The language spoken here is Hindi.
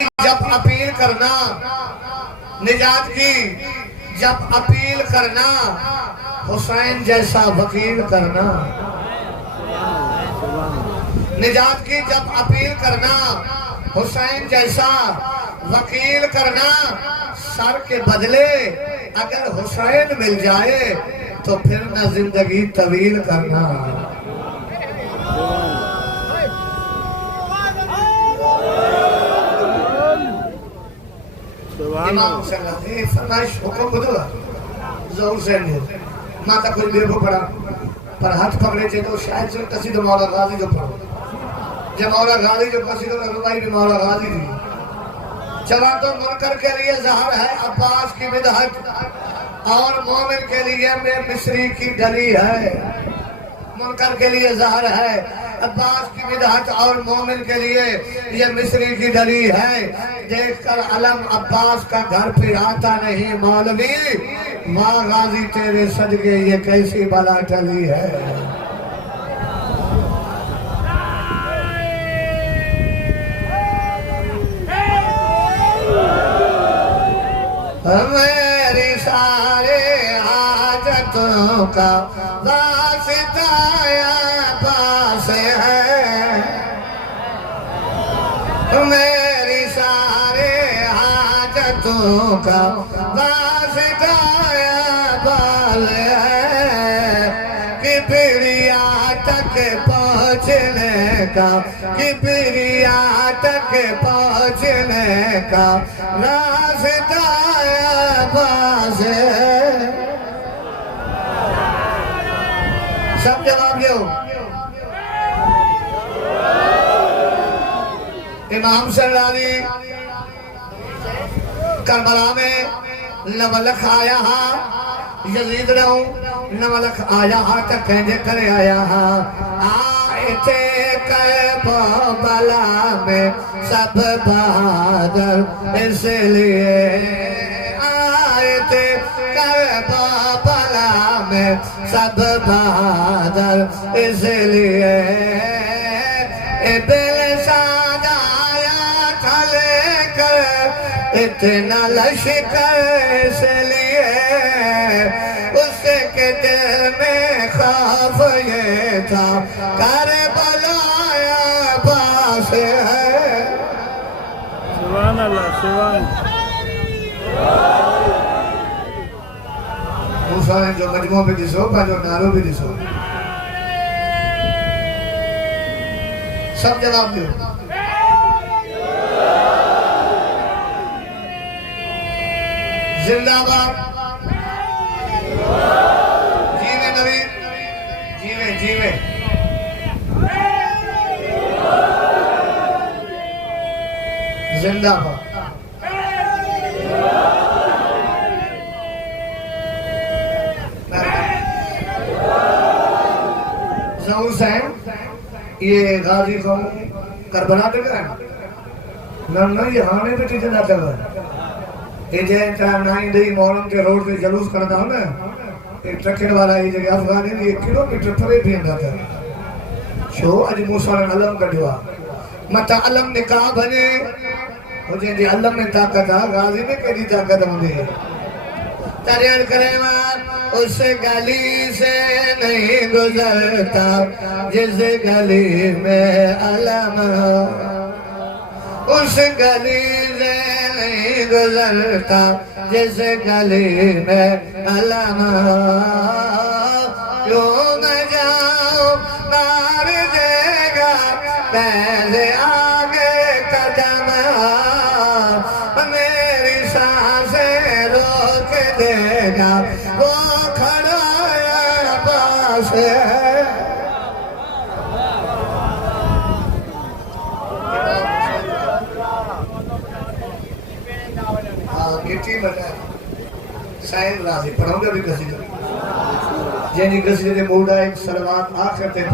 जब अपील करना, निजात की जब अपील करना, हुसैन जैसा वकील करना। निजात की जब अपील करना, हुसैन जैसा वकील करना। सर के बदले अगर हुसैन मिल जाए तो फिर न जिंदगी तवील करना। इमाम फरमाइश हुक्म बदला जरूर से नहीं माता कोई देखो पड़ा पर हाथ पकड़े थे तो शायद से कसीदो मौला गाजी जो पढ़ो जब मौला गाजी जो कसीदो रबाई भी मौला गाजी दी। चला तो मुनकर के लिए जहर है अब्बास की बिदअत और मोमिन के लिए में मिस्री की डली है। मुनकर के लिए जहर है अब्बास की बिदअत और मोमिन के लिए ये मिस्री की डली है। देखकर अलम अब्बास का घर पे आता नहीं मौलवी, माँ गाजी तेरे सदके ये कैसी बला टली है। मेरी सारे हाजतों का वास्ता पास है। मेरी सारे हाजतों का वास्ता पास है। कि पीड़िया तक पहुँचने का, कि पीड़िया तक पहुँचने का रास्ता पास है। सब जवाब दो। इमाम सरदारी करबला में नवलख आया हा यजीद रहूं नवलख आया हा तो कहने करे आया हा। आए थे करबला में सब बहादुर इसलिए आए थे करबला में सब बहादुर इसलिए दिल सादाया थले कर इतना लश्कर इसलिए उसके दिल में खौफ ये था करबला पास है। सुभान अल्लाह सुभान। मूसा ने जो मजमू भी दिसो जो नारो भी दिसो सब जवाब दो। जिंदाबाद जीवे नबी जीवे जीवे। जिंदाबाद। हुसैन ये गाजी कौम करबला तक है न ये हाने पे चीजें ना चल रहा ये जे चार नाई दे मोहरम के रोड पे जलूस करता हूं ना एक ट्रकेट वाला ये जगह अफगानी ने 1 किलोमीटर परे भेंदा था शो अज मूसा ने अलम कढवा मता अलम निकाह बने हो जे अलम में ताकत है गाजी में केडी ताकत होंदी है। तरियन करेवा उस गली से नहीं गुजरता जिस गली में अलम हो। उस गली से नहीं गुजरता जिस गली में अलम हो। क्यों न जाओ मार देगा पहले आगे कदम मेरी सांसें रोक देगा वो खड़ा पास है। गिट्टी बना साइन राजी पढ़ाऊंगा भी कसीदा जैनी कसीदे मूडा एक सलवात आखिर